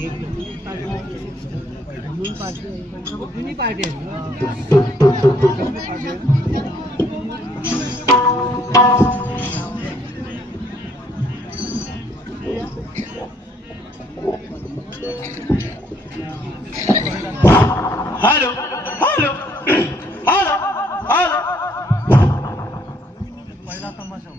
Hello hello hello hello पहिला तमाशा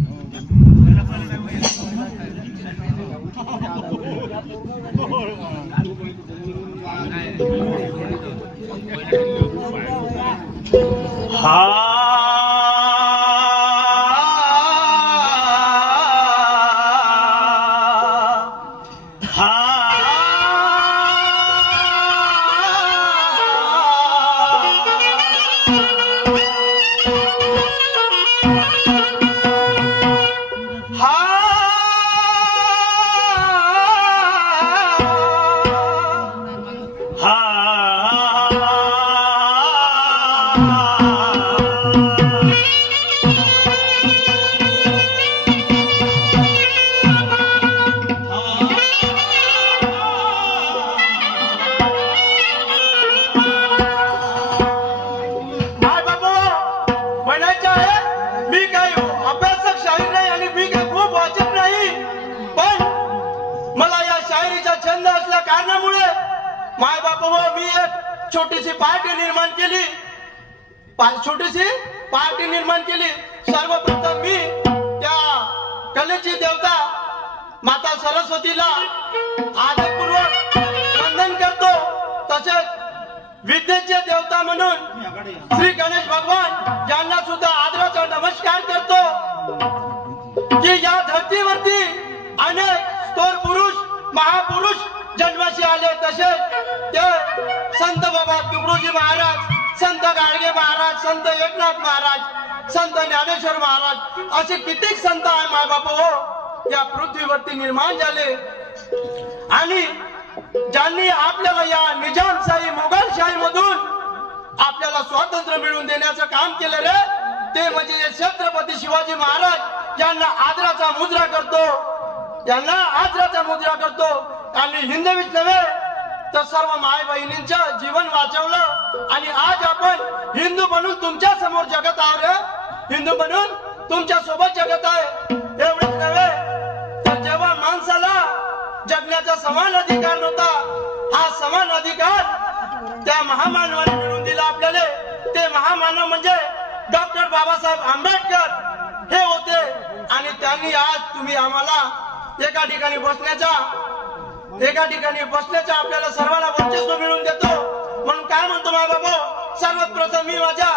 माय बाप मी एक छोटीशी पार्टी निर्माण केली सर्वप्रथम मी त्या कलेची देवता माता सरस्वतीला आदरपूर्वक वंदन करतो। तसेच विद्येचे देवता म्हणून श्री गणेश भगवान यांना सुद्धा आदराचा नमस्कार करतो की या धर्तीवरती अनेक थोर पुरुष महापुरुष जन्माशी आले। तसेच ते संत बाबा तुकडोजी महाराज, संत गाडगे महाराज, संत एकनाथ महाराज, संत ज्ञानेश्वर महाराज असे कित्येक संत आहे माय बापू हो या पृथ्वीवरती निर्माण झाले आणि ज्यांनी आपल्याला या निजामशाही मोगलशाही मधून आपल्याला स्वातंत्र्य मिळवून देण्याचं काम केलं रे ते म्हणजे छत्रपती शिवाजी महाराज यांना आदराचा मुजरा करतो आणि हिंदवीच नव्हे तर सर्व माय बहिणींचं जीवन वाचवलं आणि आज आपण हिंदू म्हणून तुमच्या समोर जगत आहोत रे। हिंदू म्हणून तुमच्या सोबत जगत आहे। एवढेच नव्हे तर जेव्हा माणसाला जगण्याचा समान अधिकार नव्हता हा समान अधिकार त्या महामानवाने मिळवून दिला आपल्याला। ते महामानव म्हणजे डॉक्टर बाबासाहेब आंबेडकर हे होते आणि त्यांनी आज तुम्ही आम्हाला एका ठिकाणी बसण्याचा आपल्याला सर्वांना वर्चस्व मिळवून देतो। म्हणून काय म्हणतो माय बाबा सर्वात प्रथम मी माझ्या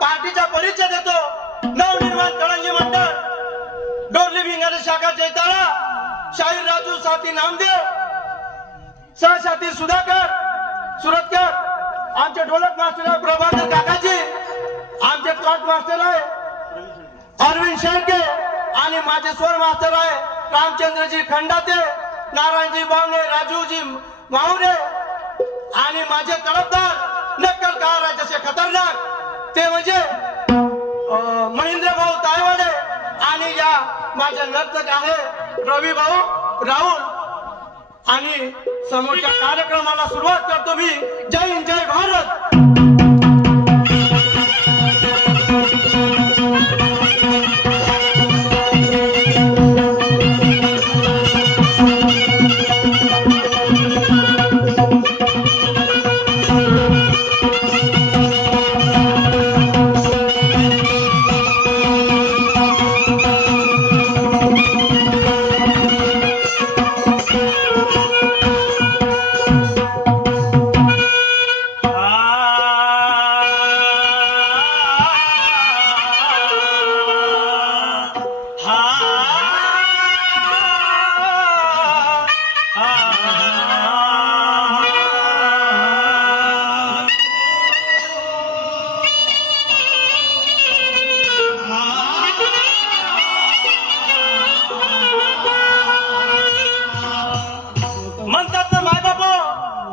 पार्टीचा परिचय देतो। नवनिर्माण तळंगी मंडळ, डोरली भिंगारी शाखा जैताळा, शाहीर राजू साथी नामदेव, सहसाथी सुधाकर सुरतकर, आमचे ढोलक मास्टर आहे प्रभाकर काकाजी, आमचे क्लास मास्टर आहे अरविंद शेळके आणि माझे स्वर मास्टर आहे रामचंद्रजी खंडाते, नारायणजी बावणे, राजूजी माहुरे आणि माझे तडफदार नक्कलकार आहे जसे खतरनाक ते म्हणजे महेंद्र भाऊ तायवाडे आणि या माझे नर्तक आहे रवी भाऊ राहुल। आणि समोरच्या कार्यक्रमाला सुरुवात करतो मी। जय हिंद जय भारत।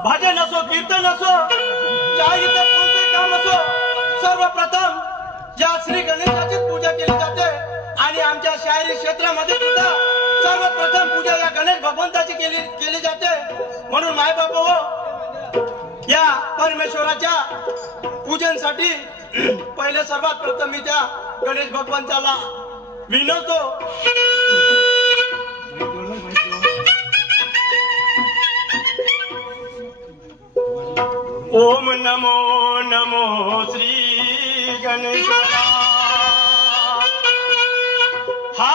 भजन असो कीर्तन असो चाहे इतर कोणते काम असो सर्वप्रथम या श्री गणेशाची पूजा केली जाते आणि आमच्या शाहिरी क्षेत्रामध्ये सुद्धा सर्वप्रथम पूजा या गणेश भगवंताची केली जाते। म्हणून माय बाप हो, या परमेश्वराच्या पूजनसाठी पहिले सर्वात प्रथम मी त्या गणेश भगवंताला विनवतो. ओम नमो नमो श्री गणेशाला. हा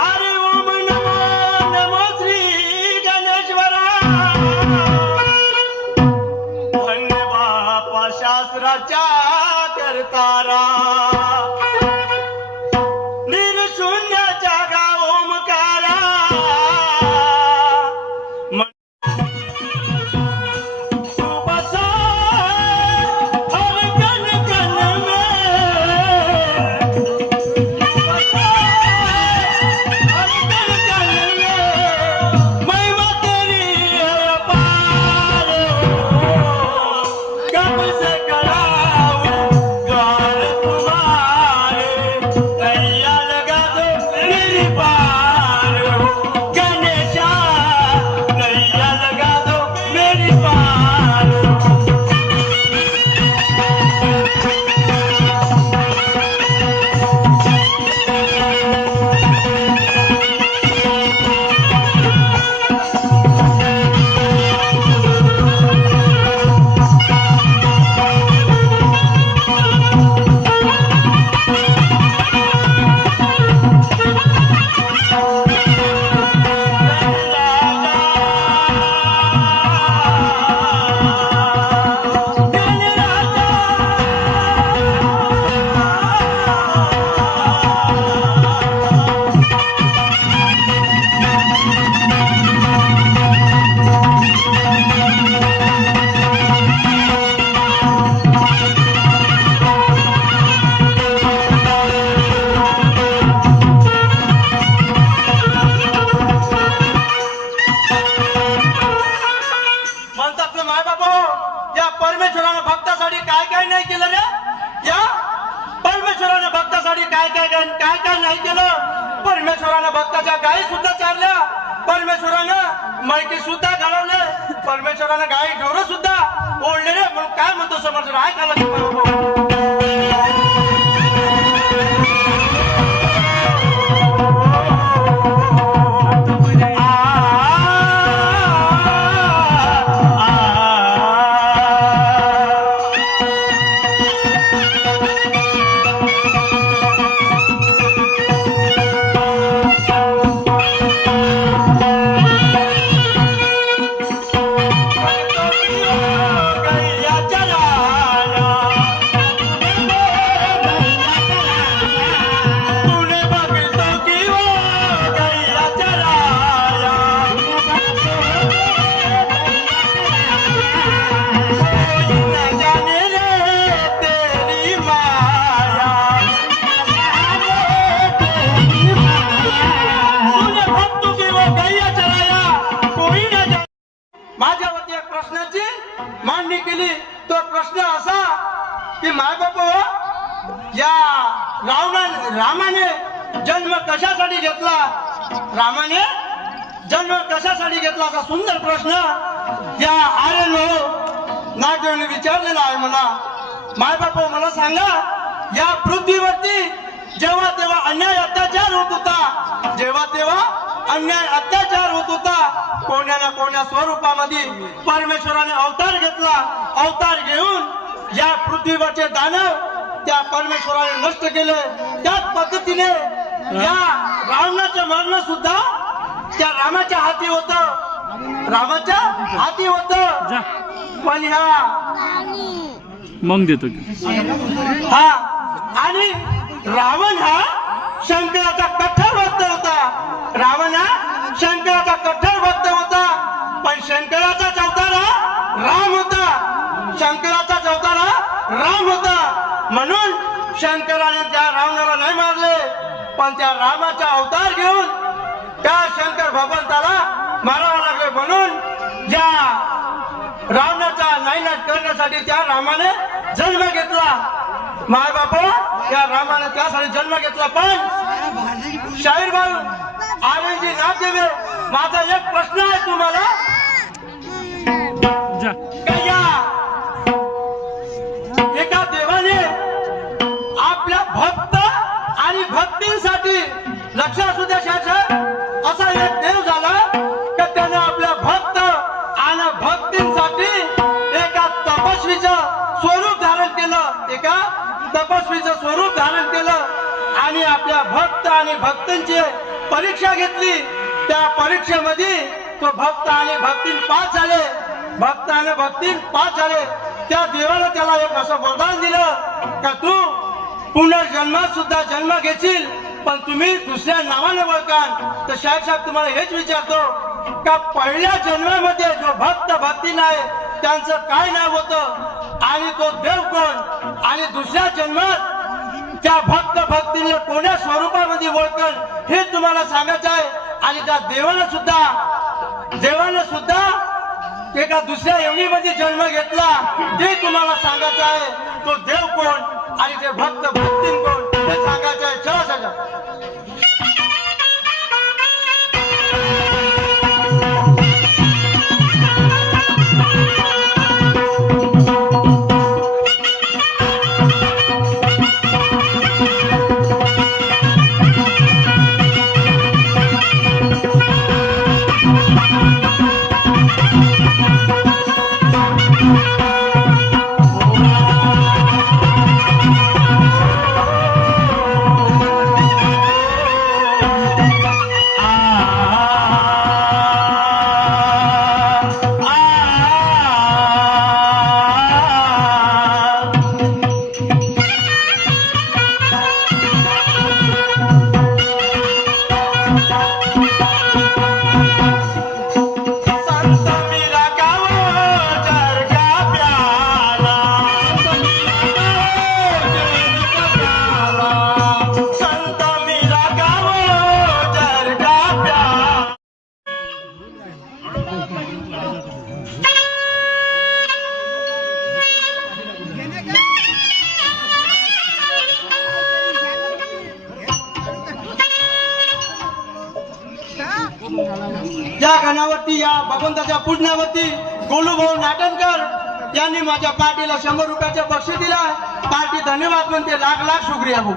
अरे ओम नमो नमो श्री गणेश्वरा. धन्य बापा शास्त्राच्या करतारा. निर्शून्याच्या गा ओमकारा. परमेश्वराने भक्तासाठी काय काय नाही केलं रे. या परमेश्वराने भक्तासाठी काय काय नाही केलं. परमेश्वराने भक्ताच्या गायी सुद्धा चारल्या. परमेश्वरानं मैकी सुद्धा घालवले. परमेश्वराने गायी ढोरं सुद्धा ओढले रे. म्हणून काय म्हणतो समर्थ ऐकायला मांडणी केली. तो प्रश्न असा की माय बाप या रामाने जन्म कशासाठी घेतला. रामाने जन्म कशासाठी घेतला असा सुंदर प्रश्न या आर्यन नागदेवने विचारलेला आहे मला. माय बाप मला सांगा, या पृथ्वीवरती जेव्हा तेव्हा अन्याय अत्याचार होत होता, जेव्हा तेव्हा अन्याय अत्याचार होत होता, कोण्या ना कोण्या स्वरूपामध्ये परमेश्वराने अवतार घेतला. अवतार घेऊन या पृथ्वीवरचे दानव त्या परमेश्वराने नष्ट केले. त्याच पद्धतीने या रावणाचं मरण सुद्धा त्या रामाच्या हाती होत. रामाच्या हाती होत. पण ह्या मग देतो हा आणि रावण हा शंकराचा कठोर भक्त होता. रावण हा शंकराचा कठोर भक्त होता. पण शंकराचा अवतार राम होता. शंकराचा अवतार राम होता. म्हणून शंकराने त्या रावणाला नाही मारले, पण त्या रामाचा अवतार घेऊन त्या शंकर भगवंताला मारावं लागले. म्हणून ज्या रावणाचा नायनाट करण्यासाठी त्या रामाने जन्म घेतला. माय बापा त्या रामाने त्यासाठी जन्म घेतला. पण शाहीर भाऊ आनंदजी नागदेवे, माझा एक प्रश्न आहे तुम्हाला. जा. या एका देवाने आपल्या भक्त आणि भक्तींसाठी, लक्ष असू द्या शासक, असा एक देव झाला की त्याने आपल्या भक्त आणि भक्तींसाठी एका तपस्वीचं स्वरूप धारण केलं. एका तपस्वीचं स्वरूप धारण केलं आणि आपल्या भक्त आणि भक्तांची परीक्षा घेतली. त्या परीक्षेमध्ये तो भक्त आणि भक्तीन पास झाले. भक्त आणि भक्तीन पास झाले. त्या देवानं त्याला एक असं वरदान दिलं का तू पुनर्जन्मात सुद्धा जन्म घेशील, पण तुम्ही दुसऱ्या नावाने ओळखाल. तर शाहीर साहेब तुम्हाला हेच विचारतो का पहिल्या जन्मामध्ये जो भक्त भक्तीन आहे त्यांचं काय नाव होतं आणि तो देव कोण, आणि दुसऱ्या जन्मात त्या भक्त भक्तीने कोण्या स्वरूपामध्ये ओळखल हे तुम्हाला सांगायचं आहे. आणि त्या देवानं सुद्धा एका दुसऱ्या योनीमध्ये जन्म घेतला ते तुम्हाला सांगायचं आहे. तो देव कोण आणि ते भक्त भक्तीन कोण हे सांगायचं आहे. चला सगळं या गाण्यावरती, या भगवंताच्या पूजनावरती गोलूभाऊ नाटणकर यांनी माझ्या पार्टीला 100 रुपयाचे बक्षीस दिला. पार्टी धन्यवाद म्हणते. लाख लाख शुक्रिया भाऊ.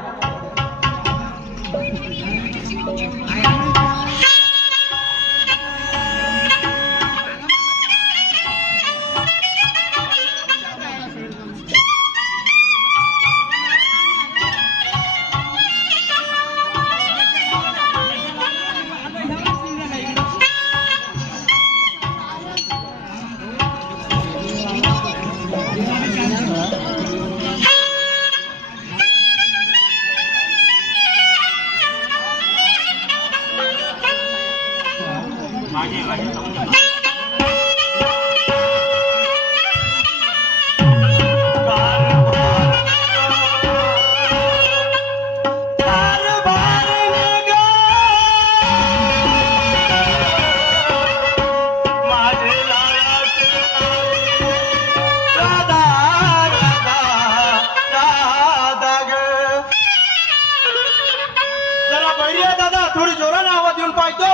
दादा थोडी जोराने आवाज येऊन पाहतो.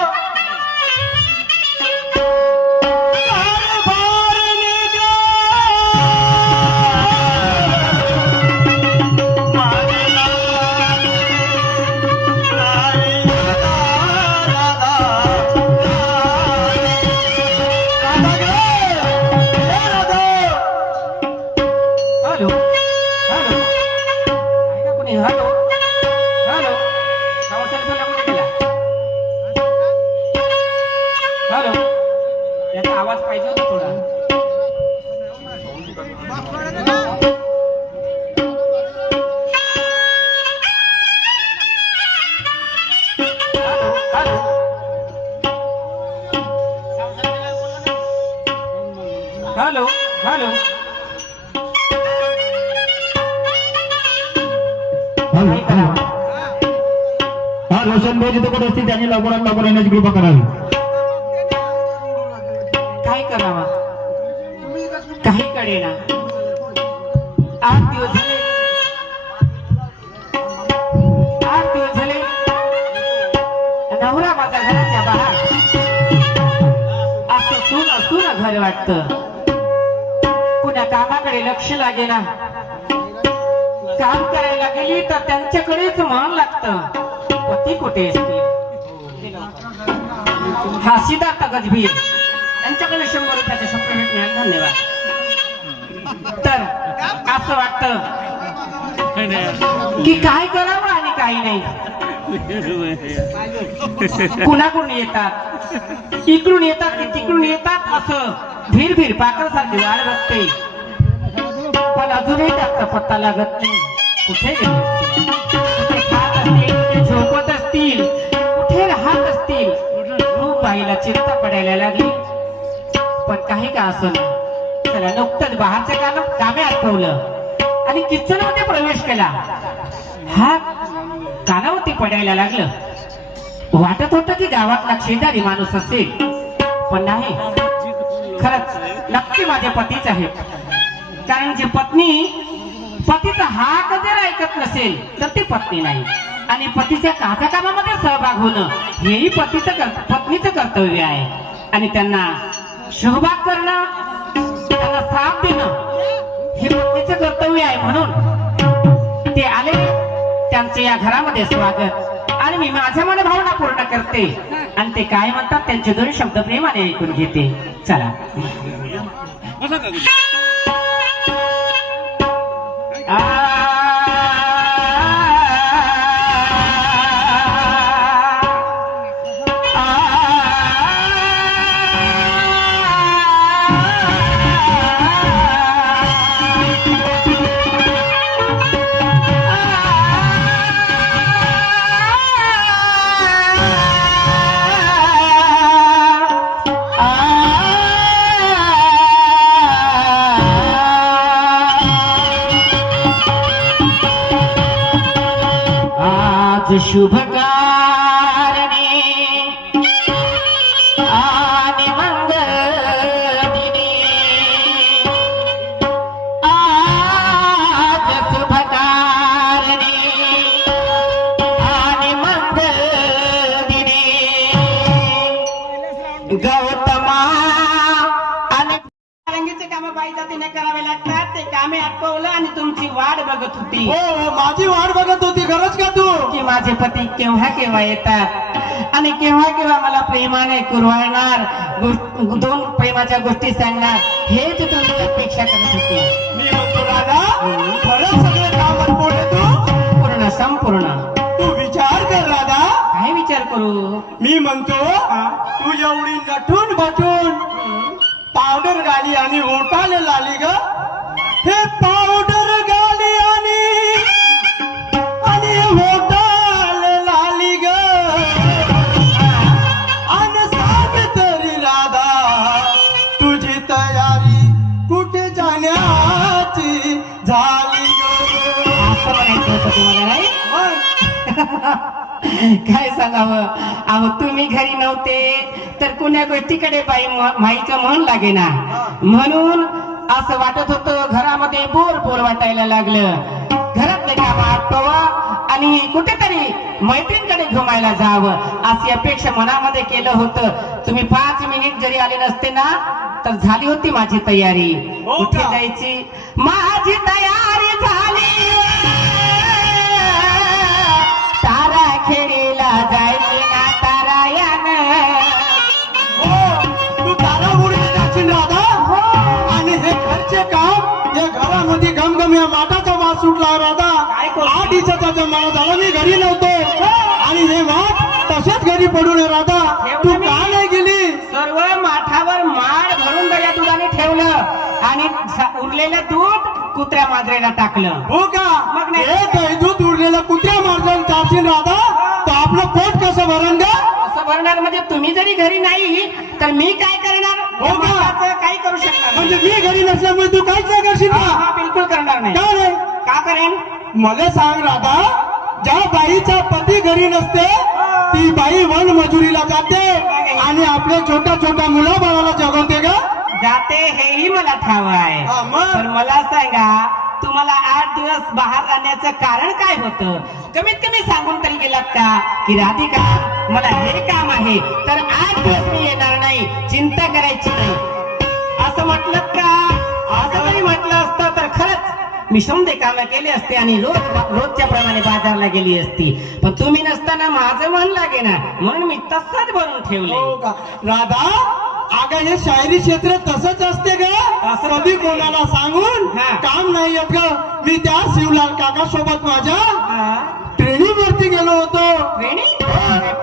आवाज पाहिजे होता थोडा. हॅलो हॅलो हा रोशन भाऊ जिथे कुठे असतील त्यांनी लवकरात लवकर येण्याची कृपा करावी. काय करावा. तुम्ही काही कडे ना 8 दिवस झाले 8 दिवस झाले नवरा माझा घराच्या बाहेर असं सुन घर वाटत पुन्हा कामाकडे लक्ष लागेना काम करायला गेली तर त्यांच्याकडेच मन लागतं पती कुठे असतील हा सिद्धार्थ गजबीर यांच्याकडे 100 रुपयाचा सप्लिमेंट मिळाला धन्यवाद तर असं वाटतं की काय करावं आणि काही नाही कुणाकडून येतात इकडून येतात की तिकडून येतात असं भीर पाकरसारखी वाढ बघते पण अजूनही त्याचा पत्ता लागत नाही कुठे गेले कुठे खात असतील कुठे झोपत असतील कुठे राहत असतील खूप बाईला चिंता पडायला लागली पण काही का असं त्याला नुकतंच बाहेरच्या कामे आठवलं आणि किचन मध्ये प्रवेश केला हात कानावरती पडायला लागलं वाटत होतं की गावातला शेजारी माणूस असेल पण नाही खरंच नक्की माझे पतीच आहेत कारण जी पत्नी पतीचा हाक जर ऐकत नसेल तर ती पत्नी नाही आणि पतीच्या कामामध्ये सहभाग होणं हेही पत्नीचं कर्तव्य आहे आणि त्यांना सहभाग करणं त्यांना साथ देणं हे पत्नीचं कर्तव्य आहे म्हणून ते आले त्यांचे या घरामध्ये स्वागत आणि मी माझ्या मनभावना पूर्ण करते आणि ते काय म्हणतात त्यांचे 2 शब्द प्रेमाने ऐकून घेते चला शुभ कारणे आणि मंगळदिनी आज शुभ कारणे आणि मंगळदिनी गौतमा आणि रंगीचे काम बाई जातीने करावे लागतात ते कामे आटपवलं आणि तुमची वाट बघत होती हो माझी वाट बघत होती खरंच का तू की माझे पती केव्हा येतात आणि केव्हा मला प्रेमाने कुरवाळणार 2 प्रेमाच्या गोष्टी सांगणार हेच तुम्ही अपेक्षा करत होती मी म्हणतो राधा खरंच सगळे काम अडपवले तू पूर्ण संपूर्ण तू विचार कर राधा काय विचार करू मी म्हणतो तू एवढी नटून बटून पावडर गाली आणि ओटाले लाली ग हे पावडर गाली आणि ओटाले लाली ग आणि सांग तरी राधा तुझी तयारी कुठे जाण्याची झाली ग असं म्हणायचं होतं तुम्हाला नाही काय सांगावं अहो तुम्ही घरी नव्हते तर कुण्या गोष्टीकडे बाई माईचं मन लागेना म्हणून असं वाटत होतं घरामध्ये बोर वाटायला लागलं घरातले काम आटपावं आणि कुठेतरी मैत्रीणकडे घुमायला जावं अशी अपेक्षा मनामध्ये केलं होतं तुम्ही 5 मिनिट जरी आले नसते ना तर झाली होती माझी तयारी कुठे जायची माझी तयारी झाली तारा खेळीला जायची ना तारायानं तू तारा उडीला जाशील राधा आणि हे घरचे काम या घरामध्ये घमघम या माठाचा वास सुटला राधा 8 दिवसाचा जन्माला झाला मी घरी नव्हतो आणि हे माठ तशाच घरी पडून आहे राधा तू का नाही गेली सर्व माठावर माळ भरून दर्या दुधाने ठेवलं आणि उरलेलं दूध कुत्र्या मांजरेला टाकलं हो का मग नाही. हे दूध उरलेलं कुत्र्या मारलं जाशील राधा तर आपलं पोट कसं भरण ग असं भरणार म्हणजे तुम्ही जरी घरी नाही तर मी काय करणार हो का? माठाचं काही करू शकणार नाही. म्हणजे मी घरी नसल्यामुळे तू काहीच नाही करशील हा, का हा, बिलकुल करणार नाही का रे का करेन मला सांग राधा ज्या बाईचा पती घरी नसते ती बाई वन मजुरीला जाते आणि आपल्या छोट्या मुला बाळाला जगवते का जाते हेही मला ठाव आहे. हा, मग? पण मला सांगा, तुम्हाला 8 दिवस बाहेर राहण्याचं कारण काय होतं? कमीत कमी सांगून तरी गेलात का की राधिका मला हे काम आहे तर 8 दिवस मी येणार नाही, चिंता करायची नाही, असं म्हटलं का? असं जरी म्हटलं असतं तर खरंच मी समजे कामं केले असते आणि रोजच्या प्रमाणे बाजारला गेली असती. पण तुम्ही नसताना माझं मन लागे ना, म्हणून मी तसंच बनवून ठेवले. हो का राधा? अगं हे शायरी क्षेत्र तसंच असते ग. असं कधी असते. कोणाला सांगून हा. काम नाही येत ग. मी त्या शिवलाल काका सोबत माझ्या ट्रेनिंग वरती गेलो होतो. ट्रेनिंग?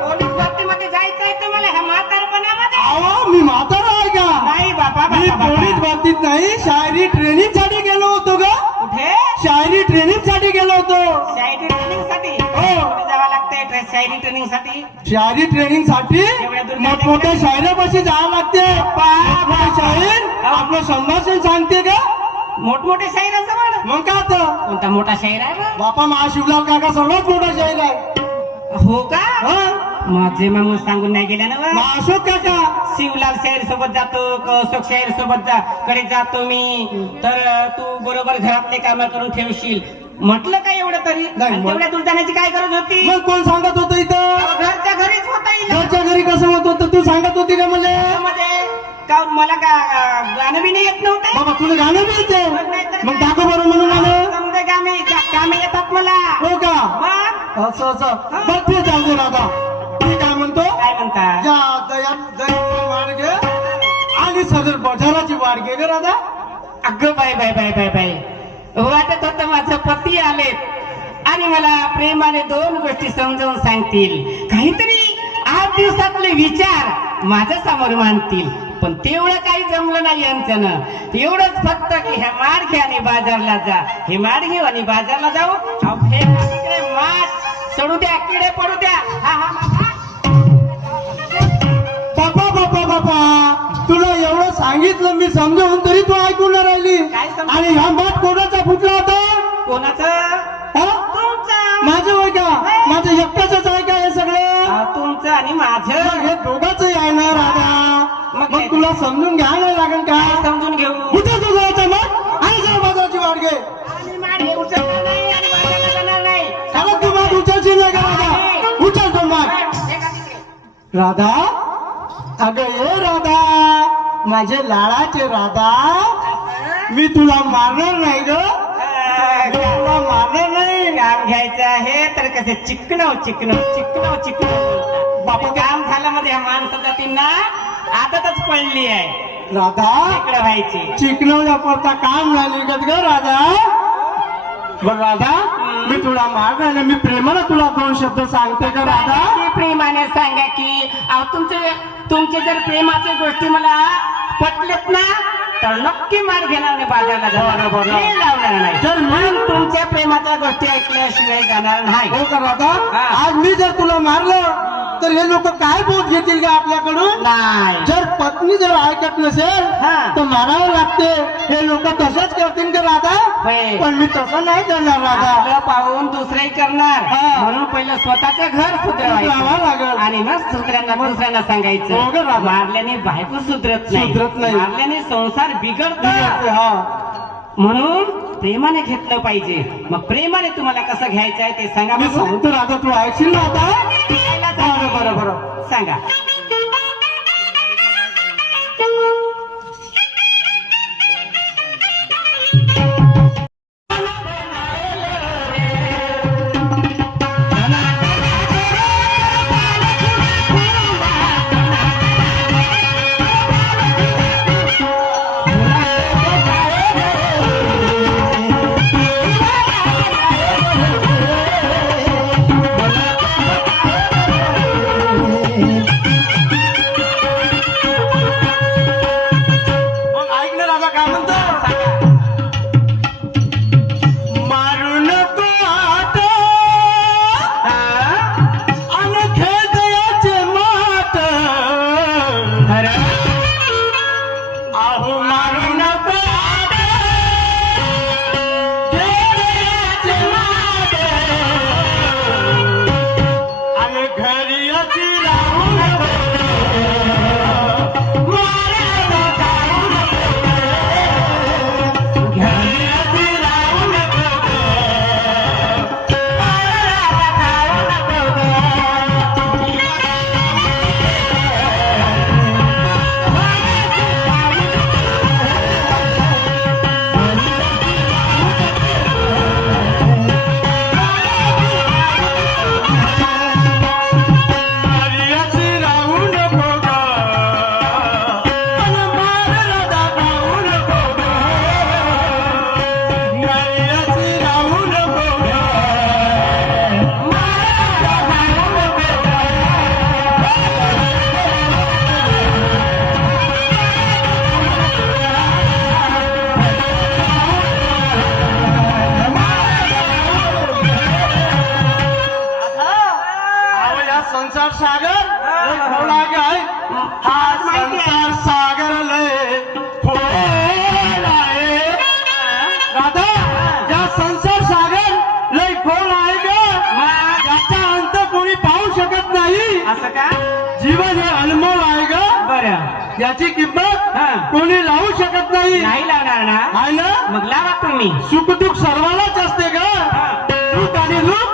पोलीस भरतीमध्ये जायचंय तुम्हाला ह्या म्हातारपणामध्ये? अहो मी म्हातारा आहे का? नाही बाबा, मी बाबा, पोलीस बाबा. भरतीत नाही, शायरी ट्रेनिंग साठी गेलो होतो ग. कुठे? शायरी ट्रेनिंग साठी गेलो होतो. शायरी ट्रेनिंग साठी? हो. कुठे जावं लागतंय शायरी ट्रेनिंग साठी? शायरी ट्रेनिंग साठी एवढ्या दूर मोठमोठ्या शायरापाशी जावं लागते. मोठमोठे शाहीर आपलं संभाषण सांगते का? मोठमोठे शाहीर असं म्हण. मग का तर कोणता मोठा शाहीर आहे बा? बापा महाशिवलाल काका सर्वात मोठा शाहीर आहे. हो का? हं? माझे मामूस सांगून नाही गेल्या ना बा? अशोक काका शिवलाल शाहीर सोबत जातो, अशोक शाहीर सोबत कडे जातो मी, तर तू बरोबर घरातले काम करून ठेवशील म्हटलं काय एवढं तरी? नाही, आणि तेवढ्या दूर जाण्याची काय गरज होती? मग कोण सांगत होतं इथं? घरच्या घरीच होता येईल. घरच्या घरी कसं होत होतं? तू सांगत होती का मला? मध्ये का मला का गाणं बी नाही येत नव्हते? बाबा तुला गाणं बी येते? मग दाखव बरं म्हणून मला. समजे गाणे येतात मला. हो का? मग असं असं बघ ते जाऊ दे राधा. मी काय म्हणतो? काय म्हणता? या दयाची वाढ घे आणि सदर बजाराची वाढ घे ग राधा. अगं bye bye bye bye bye, वाटत होतं माझं पती आलेत आणि मला प्रेमाने 2 गोष्टी समजावून सांगतील, काहीतरी 8 दिवसातले विचार माझ्या समोर मांडतील. पण तेवढं काही जमलं नाही यांच्यानं. एवढंच फक्त की ह्या माड घे आणि बाजारला जा, हे माड घेऊ आणि बाजारला जाऊ. अहो, फेका तिकडे माड सोडू द्या, किडे पडू द्या. हा हा हा. बापा बापा बापा तुला एवढं सांगितलं मी समजावून तरी तू ऐकून नाही राहिली. काय समजावून? आणि ह्या माठ कोणाचा फुटला होता? कोणाचं? हा? तुमचं. माझं होय का? माझं एकट्याच आहे का हे सगळं? तुमचं आणि माझं. मग हे दोघांच आहे ना राधा. मग मग तुला समजून घ्या नाही लागेल का? काय समजून घेऊ? कुठे तू जायचं मग? आणि जरा बाजाराची वाढ घे. आणि माड हे उचलणार नाही आणि बाजारला जाणार नाही. त्याला तू माठ उचलशील नाही का राधा? उचल तो माठ. फेका तिकडे. राधा अगं ये राधा, माझे लाडाचे राधा, मी तुला मारणार नाही ग. मी तुला मारणार नाही. काम घ्यायचं आहे तर कसे चिकणव चिकणव चिकणव चिकणव. बापू काम झालं मध्ये ह्या माणसं जातींना आदतच पडली आहे राधा चिकणं व्हायची. चिकनवल्या पडता काम झाली ग राधा. बघ राधा मी तुला मारणार नाही, मी प्रेमाला तुला 2 शब्द सांगते का राधा. की प्रेमाने सांगा की अहो, तुमचे जर प्रेमाच्या गोष्टी मला पटलेत ना तर नक्की मार घेणार नाही, बाजारला जाणार बरं. हे लावणार नाही. जर म्हणून तुमच्या प्रेमाच्या गोष्टी ऐकल्याशिवाय जाणार नाही. हो का राधा? हा. आज मी जर तुला मारलं तर हे लोक काय बोध घेतील का आपल्याकडून? नाही. जर पत्नी जर ऐकत नसेल हा. तर मारावं लागते. हे लोक तसंच करतील का राधा? होय. पण मी तसं नाही करणार राधा. आपलं पाहून दुसरे करणार. हा. म्हणून पहिलं स्वतःचं घर सुधारावं सुधारायचं लागेल. आणि मग दुसऱ्यांना हो सांगायचं. का राधा? मारल्याने बायको सुधरत सुधरत नाही. मारल्याने संसार बिघडतो. हा. म्हणून प्रेमाने घेतलं पाहिजे. मग प्रेमाने तुम्हाला कसं घ्यायचं आहे ते सांगा मी बघू. सांगतो राधा, तू ऐकशील ना आता? पहिला सांगा. बरं, बरं. सांगा. संसार सागर लय खोल आहे काय हा संसार सागर लय खोल आहे राधा या संसार सागर लय खोल आहे का याचा अंत कोणी पाहू शकत नाही असं का जीवन हे अनमोल आहे का बरं याची किंमत हा. कोणी लावू शकत नाही नाही लावणार ना आहे ना मग लावा तुम्ही सुख दुःख सर्वांनाच असते का सुख आणि दुःख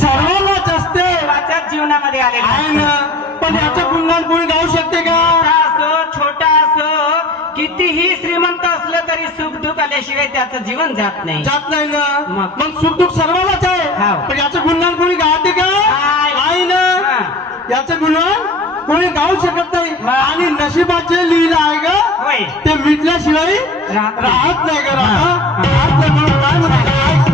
सर्वांनाच असते वाच्याच जीवनामध्ये आले आहे ना पण याचं गुणगान कोणी गाऊ शकते का असो छोटा असो कितीही श्रीमंत असलं तरी सुख दुःख आल्याशिवाय त्याचं जीवन जात नाही जात नाही ना मग? मग सुख दुःख सर्वांनाच आहे हाव. पण याचं गुणगान कोणी गाते का आहे. आहे ना हा. याचं गुणगान कोणी गाऊ शकत नाही मग? आणि नशिबाचे लिहिलं आहे का होय ते मिटल्याशिवाय राहत नाही. राहत नाही का हा. राहत नाही म्हणून काय म्हणतात